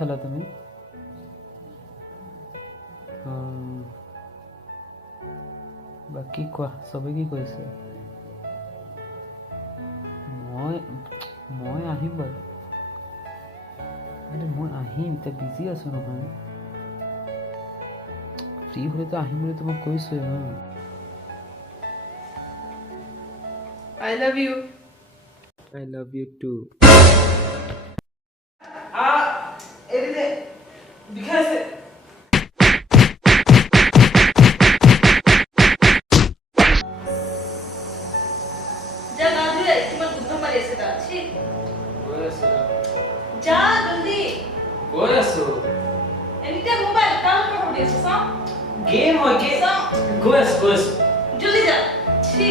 খালা তুমি? বাকী কোৱা, চবে কি কৰিছে? মই আহিম বাৰু। মই আহিম, এতিয়া বিজি আছো নহয়। ফ্ৰী হ'লেতো আহিম বুলি তোমাক কৈছোৱে ন। I love you. I love you too. এদিকে বিষাইছে। যা না ধুয়ে কিমান দুধ মাৰি আছে তা ছি গৈ আছো যা জলদি এনিটা মোবাইল কাম কৰি আছে সা গেম হয় কে গৈ আছো জলদি যা ছি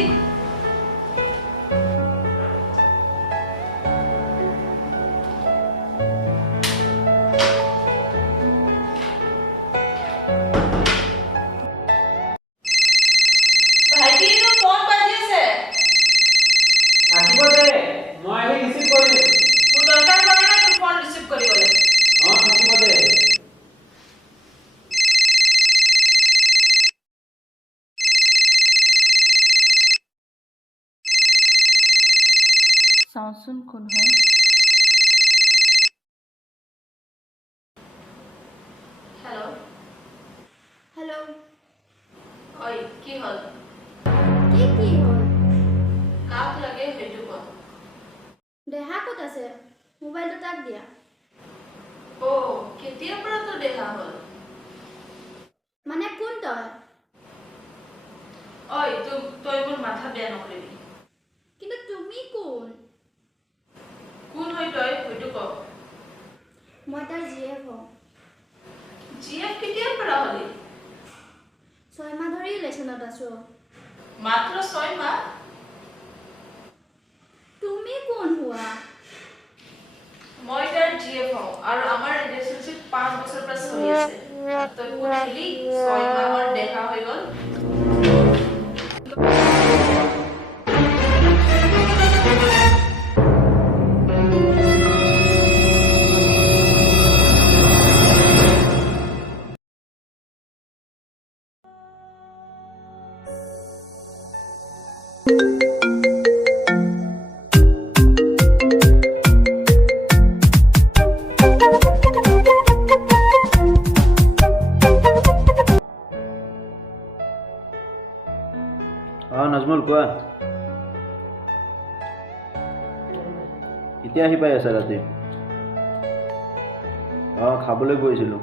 চাওঁচোন কোন হয়। হেল্ল' হেল্ল' ঐ কি হ'ল? কি হ'ল? কাক লাগে সেইটো ক। দেহা ক'ত আছে? মোবাইলটো তাক দিয়া। কেতিয়াৰ পৰা তোৰ দেহা হ'ল? মানে কোন তই? তই মোৰ মাথা বেয়া নকৰিবি। কিন্তু তুমি কোন? কোন হয় তই সেইটো ক। মই তাৰ জীয়েক হওঁ। জীয়েক কেতিয়াৰ পৰা হলি? 6 মাহ ধৰি ৰিলেশ্যনত আছো। মাত্ৰ 6 মাহ? তুমি কোন হোৱা? মই তাৰ জীয়েক হওঁ আৰু আমাৰ ৰিলেশ্যনশ্বিপ 5 বছৰ পৰা চলি আছে। তই কোন হলি? 6 মাহৰ দেখা হৈ গ'ল। নাজমুল কোৱা কেতিয়া আহি পাই আছা ৰাতি? খাবলৈ গৈছিলো।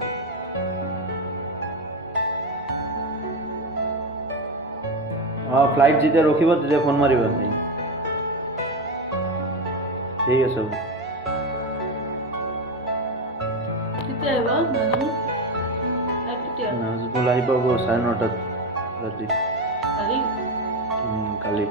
ফ্লাইট যেতিয়া ৰখিব তেতিয়া ফোন মাৰিবা। ঠিক আছে। নাজমুল আহি পাব 9:30 ৰাতি কালি।